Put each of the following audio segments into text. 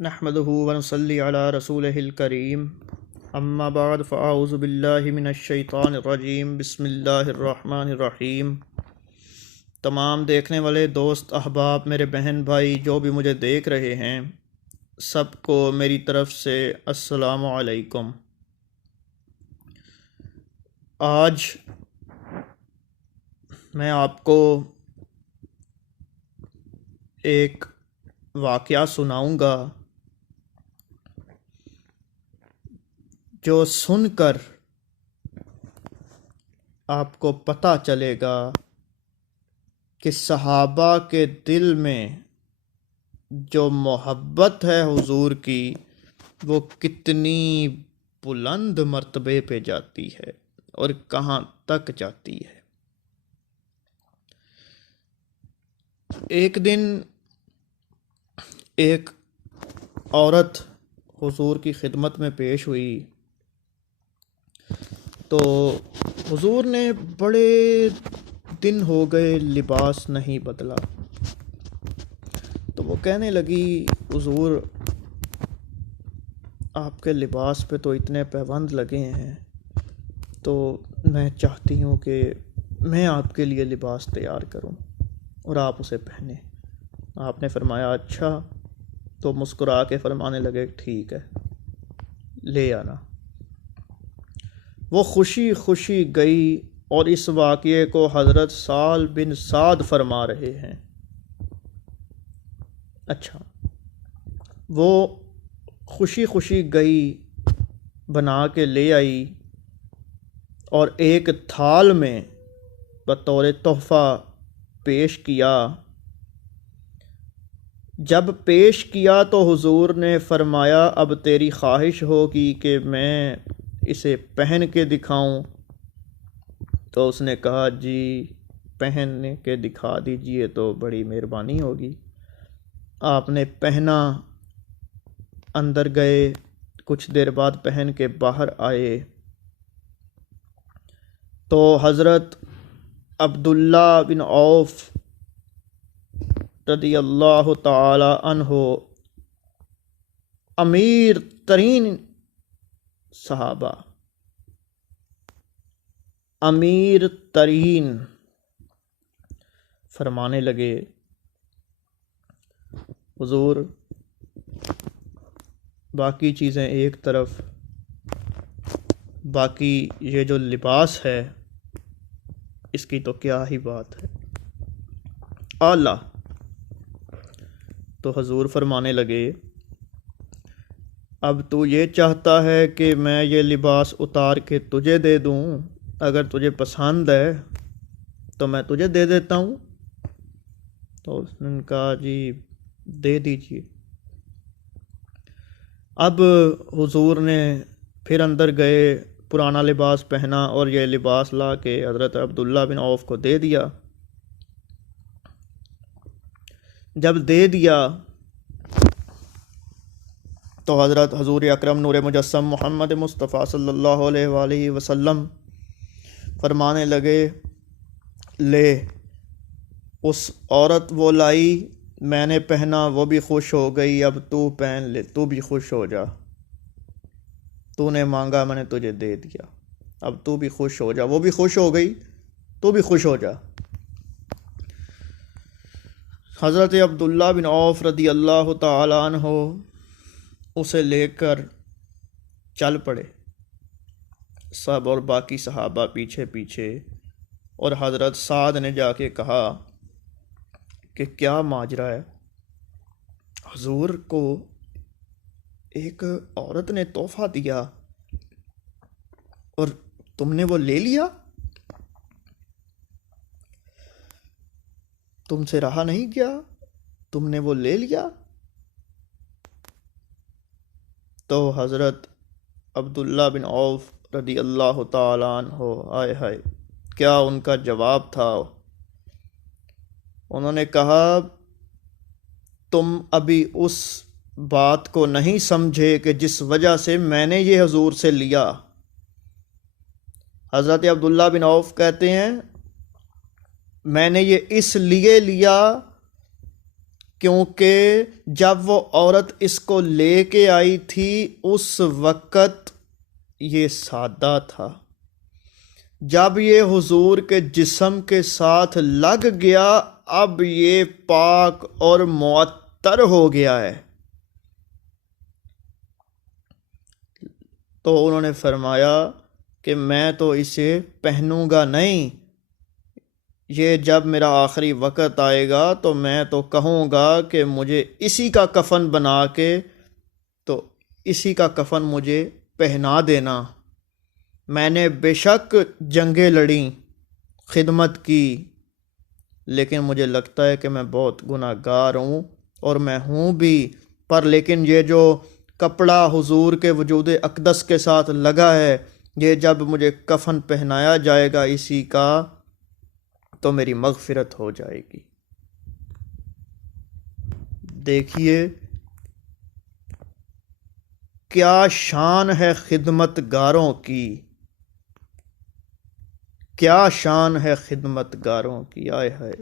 نحمده ونصلي على رسوله الكريم اما بعد فاعوذ باللہ من الشیطان الرجیم بسم اللہ الرحمن الرحیم۔ تمام دیکھنے والے دوست احباب، میرے بہن بھائی جو بھی مجھے دیکھ رہے ہیں، سب کو میری طرف سے السلام علیکم۔ آج میں آپ کو ایک واقعہ سناؤں گا جو سن کر آپ کو پتہ چلے گا کہ صحابہ کے دل میں جو محبت ہے حضور کی، وہ کتنی بلند مرتبے پہ جاتی ہے اور کہاں تک جاتی ہے۔ ایک دن ایک عورت حضور کی خدمت میں پیش ہوئی تو حضور نے بڑے دن ہو گئے لباس نہیں بدلا، تو وہ کہنے لگی حضور آپ کے لباس پہ تو اتنے پیوند لگے ہیں، تو میں چاہتی ہوں کہ میں آپ کے لیے لباس تیار کروں اور آپ اسے پہنیں۔ آپ نے فرمایا اچھا، تو مسکرا کے فرمانے لگے ٹھیک ہے، لے آنا۔ وہ خوشی خوشی گئی اور اس واقعے کو حضرت سہل بن سعد فرما رہے ہیں۔ اچھا، وہ خوشی خوشی گئی، بنا کے لے آئی اور ایک تھال میں بطور تحفہ پیش کیا۔ جب پیش کیا تو حضور نے فرمایا اب تیری خواہش ہوگی کہ میں اسے پہن کے دکھاؤں؟ تو اس نے کہا جی پہن کے دکھا دیجئے تو بڑی مہربانی ہوگی۔ آپ نے پہنا، اندر گئے، کچھ دیر بعد پہن کے باہر آئے تو حضرت عبداللہ بن عوف رضی اللہ تعالی عنہ، امیر ترین صحابہ، امیر ترین، فرمانے لگے حضور باقی چیزیں ایک طرف، باقی یہ جو لباس ہے اس کی تو کیا ہی بات ہے، اعلیٰ۔ تو حضور فرمانے لگے اب تو یہ چاہتا ہے کہ میں یہ لباس اتار کے تجھے دے دوں؟ اگر تجھے پسند ہے تو میں تجھے دے دیتا ہوں۔ تو اس نے کہا جی دے دیجیے۔ اب حضور نے پھر اندر گئے، پرانا لباس پہنا اور یہ لباس لا کے حضرت عبداللہ بن عوف کو دے دیا۔ جب دے دیا تو حضرت حضور اکرم نور مجسم محمد مصطفیٰ صلی اللہ علیہ وآلہ وسلم فرمانے لگے لے، اس عورت وہ لائی، میں نے پہنا، وہ بھی خوش ہو گئی، اب تو پہن لے، تو بھی خوش ہو جا، تو نے مانگا میں نے تجھے دے دیا، اب تو بھی خوش ہو جا۔ وہ بھی خوش ہو گئی، تو بھی خوش ہو جا۔ حضرت عبداللہ بن عوف رضی اللہ تعالی عنہ اسے لے کر چل پڑے، سب اور باقی صحابہ پیچھے پیچھے، اور حضرت سعد نے جا کے کہا کہ کیا ماجرا ہے؟ حضور کو ایک عورت نے تحفہ دیا اور تم نے وہ لے لیا، تم سے رہا نہیں گیا، تم نے وہ لے لیا؟ تو حضرت عبداللہ بن عوف رضی اللہ تعالی عنہ، آئے ہائے کیا ان کا جواب تھا! انہوں نے کہا تم ابھی اس بات کو نہیں سمجھے کہ جس وجہ سے میں نے یہ حضور سے لیا۔ حضرت عبداللہ بن عوف کہتے ہیں میں نے یہ اس لیے لیا کیونکہ جب وہ عورت اس کو لے کے آئی تھی اس وقت یہ سادہ تھا، جب یہ حضور کے جسم کے ساتھ لگ گیا اب یہ پاک اور معطر ہو گیا ہے۔ تو انہوں نے فرمایا کہ میں تو اسے پہنوں گا نہیں، یہ جب میرا آخری وقت آئے گا تو میں تو کہوں گا کہ مجھے اسی کا کفن بنا کے تو اسی کا کفن مجھے پہنا دینا۔ میں نے بے شک جنگیں لڑیں، خدمت کی، لیکن مجھے لگتا ہے کہ میں بہت گناہ گار ہوں اور میں ہوں بھی، پر لیکن یہ جو کپڑا حضور کے وجود اقدس کے ساتھ لگا ہے، یہ جب مجھے کفن پہنایا جائے گا اسی کا تو میری مغفرت ہو جائے گی۔ دیکھیے کیا شان ہے خدمت گاروں کی، کیا شان ہے خدمت گاروں کی، آئے ہائے۔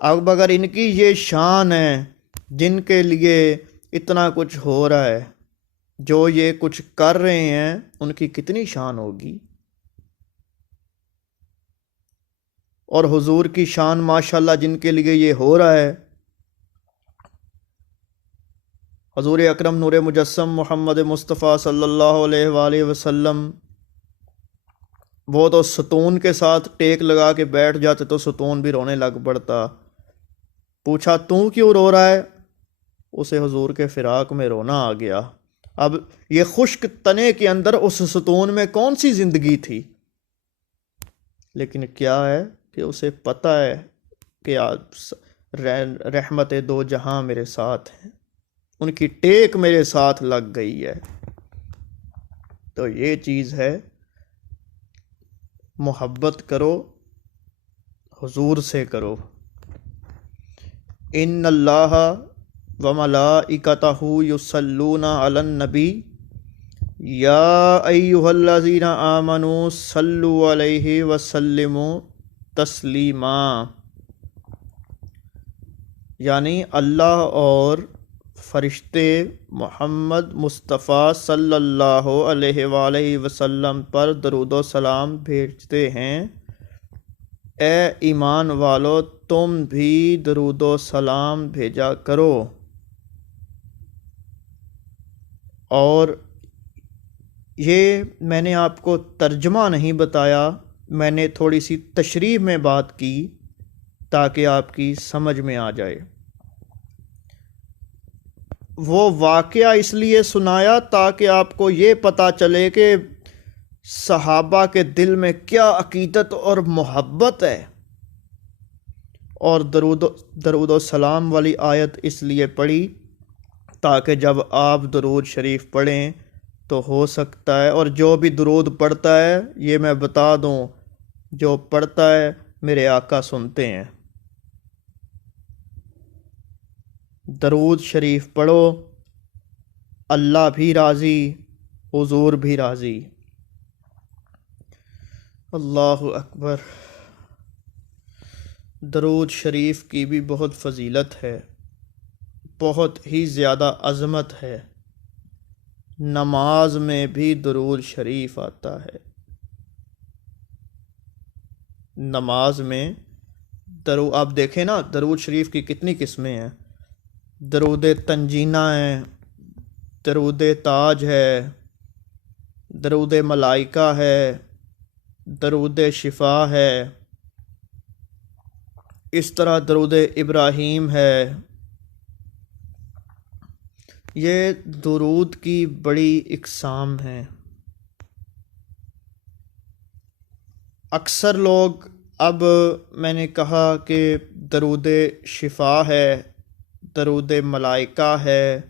اب اگر ان کی یہ شان ہے جن کے لیے اتنا کچھ ہو رہا ہے، جو یہ کچھ کر رہے ہیں، ان کی کتنی شان ہوگی۔ اور حضور کی شان ماشاءاللہ جن کے لیے یہ ہو رہا ہے، حضور اکرم نور مجسم محمد مصطفیٰ صلی اللہ علیہ وآلہ وسلم وہ تو ستون کے ساتھ ٹیک لگا کے بیٹھ جاتے تو ستون بھی رونے لگ پڑتا۔ پوچھا تو کیوں رو رہا ہے؟ اسے حضور کے فراق میں رونا آ گیا۔ اب یہ خشک تنے کے اندر اس ستون میں کون سی زندگی تھی، لیکن کیا ہے کہ اسے پتہ ہے کہ رحمت دو جہاں میرے ساتھ ہیں، ان کی ٹیک میرے ساتھ لگ گئی ہے۔ تو یہ چیز ہے، محبت کرو، حضور سے کرو۔ ان اللہ وملائکتہ یصلون علی النبی یا ایھا الذین آمنوا صلوا علیہ وسلموا تسلیما، یعنی اللہ اور فرشتے محمد مصطفیٰ صلی اللہ علیہ وآلہ وسلم پر درود و سلام بھیجتے ہیں۔ اے ایمان والو تم بھی درود و سلام بھیجا کرو۔ اور یہ میں نے آپ کو ترجمہ نہیں بتایا، میں نے تھوڑی سی تشریح میں بات کی تاکہ آپ کی سمجھ میں آ جائے۔ وہ واقعہ اس لیے سنایا تاکہ آپ کو یہ پتہ چلے کہ صحابہ کے دل میں کیا عقیدت اور محبت ہے۔ اور درود و سلام والی آیت اس لیے پڑھی تاکہ جب آپ درود شریف پڑھیں تو ہو سکتا ہے، اور جو بھی درود پڑھتا ہے یہ میں بتا دوں، جو پڑھتا ہے میرے آقا سنتے ہیں۔ درود شریف پڑھو، اللہ بھی راضی، حضور بھی راضی۔ اللہ اکبر۔ درود شریف کی بھی بہت فضیلت ہے، بہت ہی زیادہ عظمت ہے۔ نماز میں بھی درود شریف آتا ہے۔ نماز میں آپ دیکھیں نا، درود شریف کی کتنی قسمیں ہیں۔ درود تنجینہ ہے، درود تاج ہے، درود ملائکہ ہے، درود شفا ہے، اس طرح درود ابراہیم ہے۔ یہ درود کی بڑی اقسام ہیں۔ اکثر لوگ، اب میں نے کہا کہ درود شفا ہے، درود ملائکہ ہے،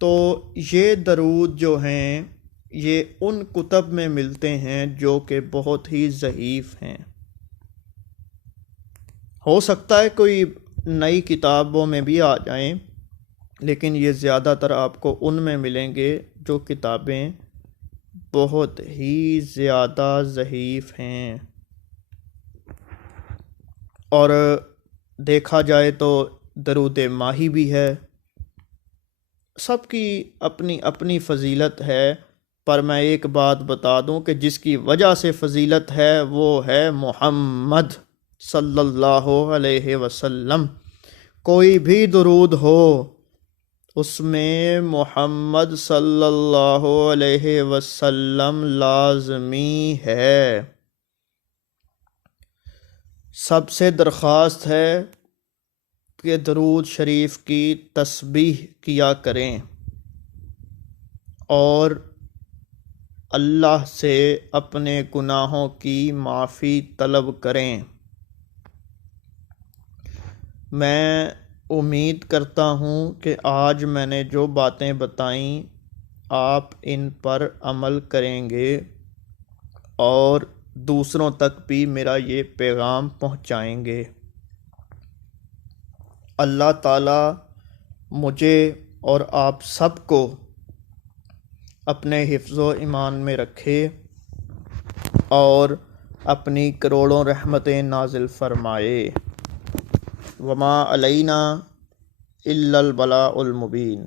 تو یہ درود جو ہیں یہ ان کتب میں ملتے ہیں جو کہ بہت ہی ضعیف ہیں۔ ہو سکتا ہے کوئی نئی کتابوں میں بھی آ جائیں، لیکن یہ زیادہ تر آپ کو ان میں ملیں گے جو کتابیں بہت ہی زیادہ ضعیف ہیں۔ اور دیکھا جائے تو درود ماہی بھی ہے، سب کی اپنی اپنی فضیلت ہے، پر میں ایک بات بتا دوں کہ جس کی وجہ سے فضیلت ہے وہ ہے محمد صلی اللہ علیہ وسلم۔ کوئی بھی درود ہو اس میں محمد صلی اللہ علیہ وسلم لازمی ہے۔ سب سے درخواست ہے کہ درود شریف کی تسبیح کیا کریں اور اللہ سے اپنے گناہوں کی معافی طلب کریں۔ میں امید کرتا ہوں کہ آج میں نے جو باتیں بتائیں آپ ان پر عمل کریں گے اور دوسروں تک بھی میرا یہ پیغام پہنچائیں گے۔ اللہ تعالیٰ مجھے اور آپ سب کو اپنے حفظ و ایمان میں رکھے اور اپنی کروڑوں رحمتیں نازل فرمائے۔ وما علینا الا البلاء المبین۔